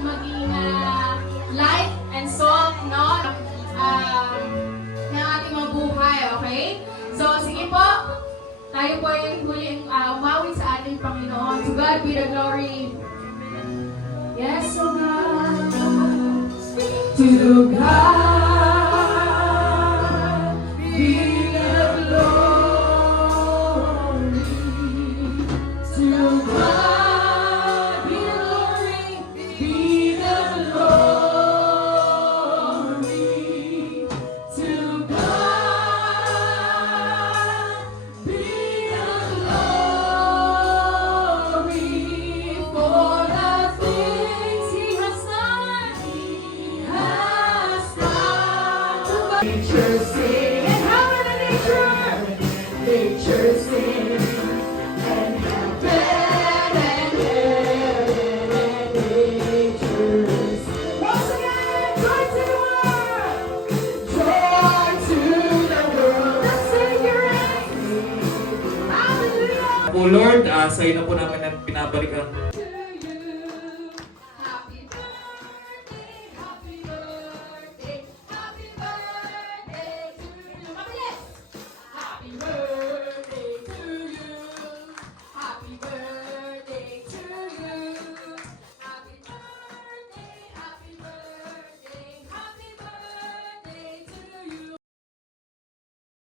maging light and salt, no? Ng ating mabuhay, okay? So, sige po. Tayo po ay huling umawit sa ating Panginoon. To God be the glory. Yes, oh God. To God be the glory. To God be the glory. Be the glory. To God be the glory for the things He has done. He has done. Nature sing and heaven and nature. Nature sing and heaven and nature sing. Once again, joy to the world. Joy to the world. The Savior reigns. Hallelujah. Po Lord, sa iyo na po namin pinabalik ang